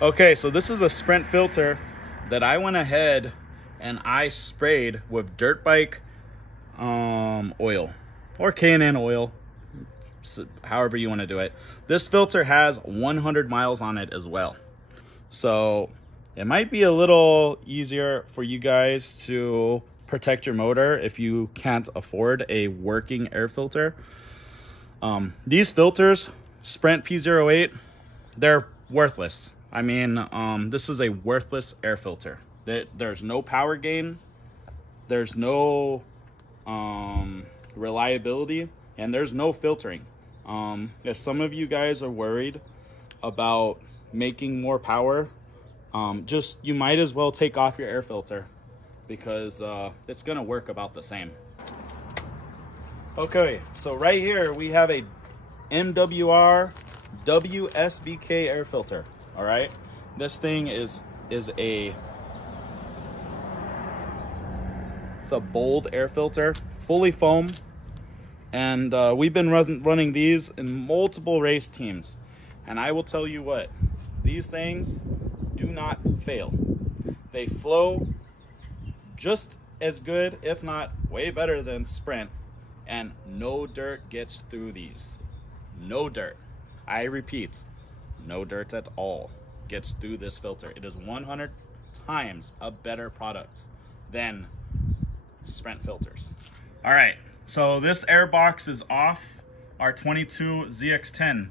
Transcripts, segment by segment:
Okay, so this is a Sprint filter that I went ahead and I sprayed with dirt bike oil or K&N oil, so however you want to do it. This filter has 100 miles on it as well. So it might be a little easier for you guys to protect your motor if you can't afford a working air filter. These filters, Sprint P08, they're worthless. I mean, this is a worthless air filter. There's no power gain, there's no reliability, and there's no filtering. If some of you guys are worried about making more power, you might as well take off your air filter, because it's gonna work about the same. Okay, so right here we have a MWR WSBK air filter. All right, this thing is a bold air filter, fully foam, and we've been running these in multiple race teams, and I will tell you what, these things do not fail. They flow just as good, if not way better than Sprint, and no dirt gets through these. No dirt. I repeat, no dirt at all gets through this filter. It is 100 times a better product than Sprint filters. All right, so this airbox is off our 22 ZX10.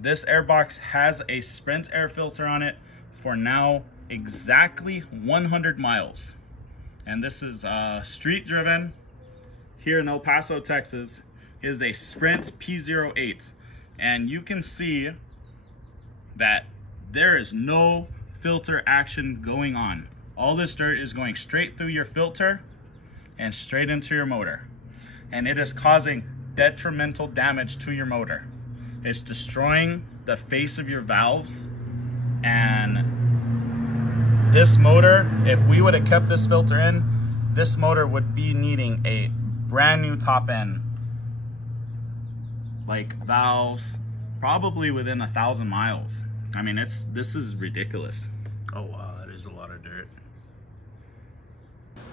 This airbox has a Sprint air filter on it for now exactly 100 miles. And this is street driven here in El Paso, Texas. It is a Sprint P08. And you can see that there is no filter action going on. All this dirt is going straight through your filter and straight into your motor. And it is causing detrimental damage to your motor. It's destroying the face of your valves. And this motor, if we would have kept this filter in, this motor would be needing a brand new top end, like valves, probably within 1,000 miles. I mean, this is ridiculous. Oh wow, that is a lot of dirt.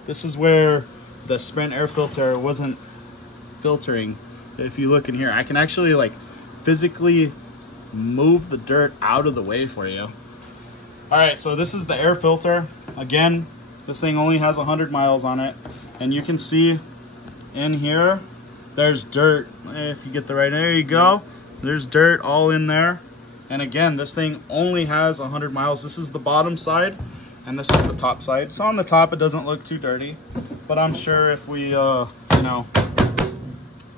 This is where the Sprint air filter wasn't filtering. If you look in here, I can actually like physically move the dirt out of the way for you. All right, so this is the air filter. Again, this thing only has 100 miles on it, and you can see in here there's dirt. If you get the right, there you go, there's dirt all in there. And again, this thing only has 100 miles. This is the bottom side and this is the top side. So on the top it doesn't look too dirty, but I'm sure if we you know,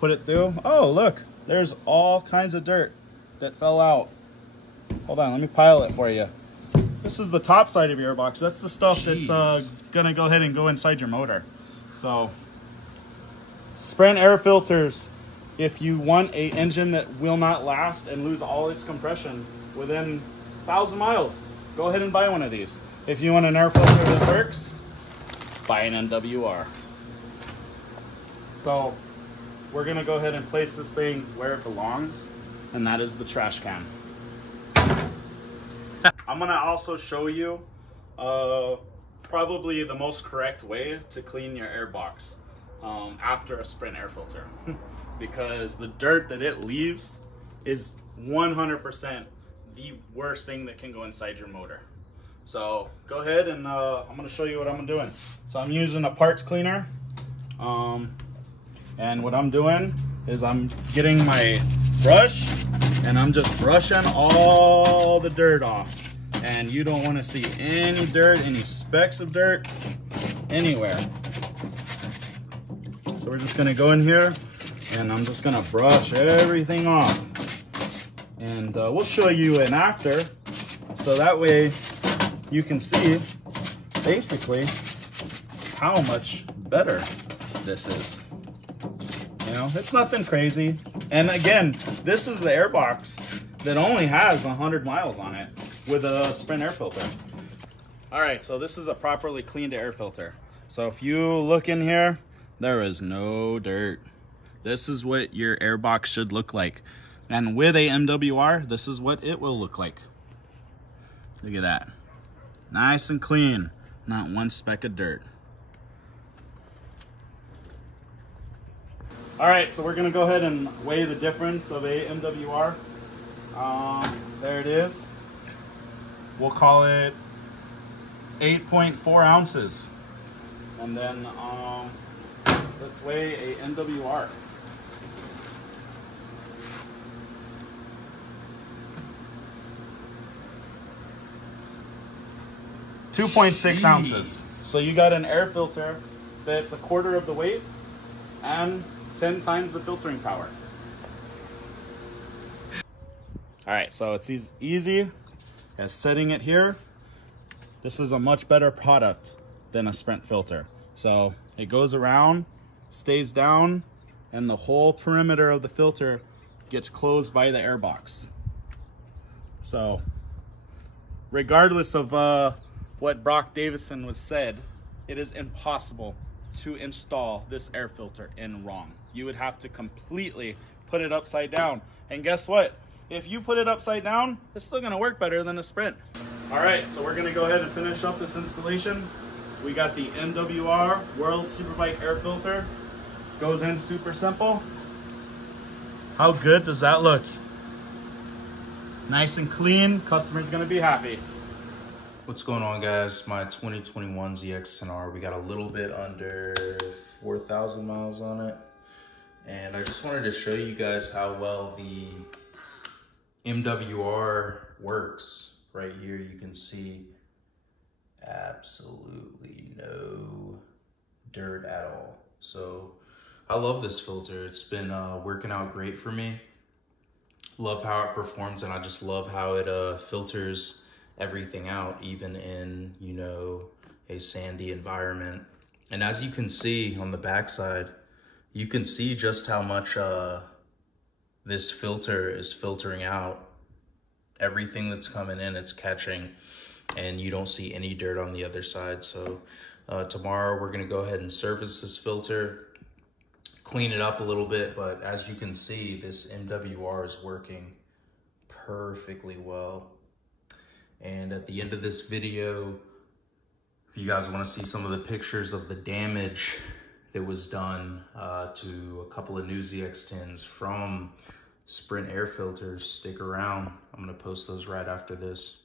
put it through, oh look, there's all kinds of dirt that fell out. Hold on, let me pile it for you. This is the top side of your airbox. That's the stuff that's gonna go ahead and go inside your motor. So Sprint air filters, if you want a engine that will not last and lose all its compression within 1,000 miles, go ahead and buy one of these. If you want an air filter that works, buy an MWR. So we're gonna go ahead and place this thing where it belongs, and that is the trash can. I'm gonna also show you probably the most correct way to clean your airbox after a Sprint air filter, because the dirt that it leaves is 100% the worst thing that can go inside your motor. So go ahead and I'm gonna show you what I'm doing. So I'm using a parts cleaner, and what I'm doing is I'm getting my brush and I'm just brushing all the dirt off. And you don't want to see any dirt, any specks of dirt anywhere. So we're just gonna go in here and I'm just gonna brush everything off. And we'll show you an after, so that way you can see basically how much better this is. You know, it's nothing crazy. And again, this is the airbox that only has 100 miles on it with a Sprint air filter. All right, so this is a properly cleaned air filter. So if you look in here, there is no dirt. This is what your airbox should look like. And with a MWR, this is what it will look like. Look at that. Nice and clean. Not one speck of dirt. All right, so we're gonna go ahead and weigh the difference of a MWR. There it is. We'll call it 8.4 ounces. And then let's weigh a MWR. .6 ounces. So you got an air filter that's a quarter of the weight and 10 times the filtering power. All right, so it's easy as setting it here. This is a much better product than a Sprint filter. So it goes around, stays down, and the whole perimeter of the filter gets closed by the airbox. So regardless of what Brock Davison was said, it is impossible to install this air filter in wrong. You would have to completely put it upside down. And guess what? If you put it upside down, it's still gonna work better than a Sprint. All right, so we're gonna go ahead and finish up this installation. We got the MWR World Superbike air filter. Goes in super simple. How good does that look? Nice and clean, customer's gonna be happy. What's going on, guys? My 2021 ZX-10R, we got a little bit under 4,000 miles on it. And I just wanted to show you guys how well the MWR works. Right here, you can see absolutely no dirt at all. So I love this filter. It's been working out great for me. Love how it performs, and I just love how it filters everything out, even in, you know, a sandy environment. And as you can see on the backside, you can see just how much this filter is filtering out. Everything that's coming in, it's catching, and you don't see any dirt on the other side. So tomorrow we're gonna go ahead and service this filter, clean it up a little bit, but as you can see, this MWR is working perfectly well. And at the end of this video, if you guys want to see some of the pictures of the damage that was done to a couple of new ZX-10s from Sprint air filters, stick around. I'm going to post those right after this.